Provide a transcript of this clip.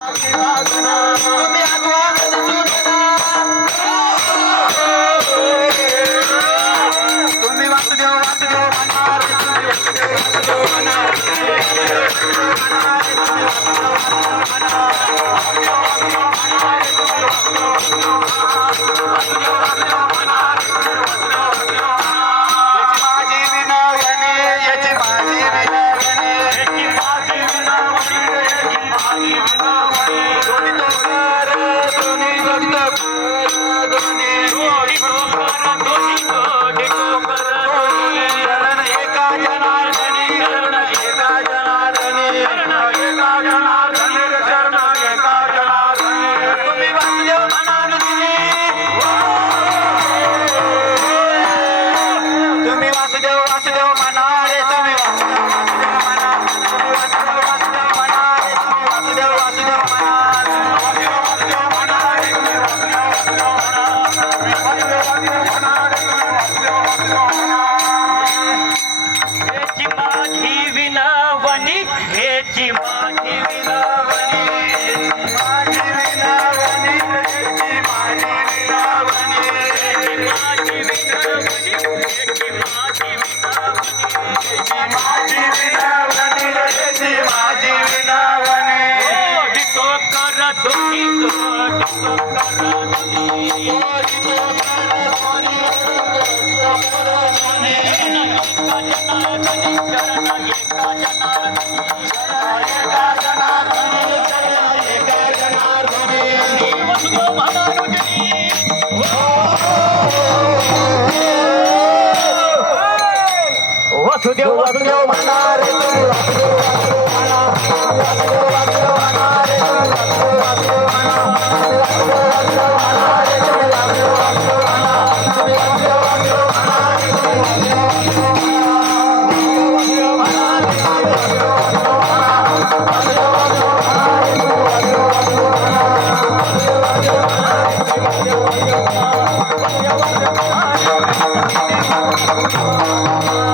तुम्ही आगवान तुम्ही वासुदेव वासुदेव म्हणणार वासुदेव माझी विनवणी याची माझी विनवणी तुम्ही वासुदेव वासुदेव म्हणा रे तुम्ही वासुदेव म्हणा तुम्ही वासुदेव वासुदेव म्हणा रे तुम्ही वासुदेव वासुदेव म्हणा वासुदेव म्हणा रे तुम्ही वासुदेव वासुदेव म्हणा रे तुम्ही वासुदेव वासुदेव म्हणा हेची माझी विनवणी हेची माझी विनवणी माझी विनवणी याची माझी विनवणी माझी विनवणी हेची माझी विनवणी माझी विनवणी याची माझी विनवणी तो कर दुखी तो कर दुखी वासुदेव वासुदेव म्हणा रे तुम्ही वासुदेव वासुदेव म्हणा वासुदेव वासुदेव म्हणा रे तुम्ही वासुदेव वासुदेव म्हणा वासुदेव वासुदेव म्हणा रे तुम्ही वासुदेव वासुदेव म्हणा तुम्ही वासुदेव वासुदेव म्हणा रे तुम्ही वासुदेव वासुदेव म्हणा वासुदेव वासुदेव म्हणा रे तुम्ही वासुदेव वासुदेव म्हणा वासुदेव वासुदेव म्हणा रे तुम्ही वासुदेव वासुदेव म्हणा वासुदेव वासुदेव म्हणा रे तुम्ही वासुदेव वासुदेव म्हणा वासुदेव वासुदेव म्हणा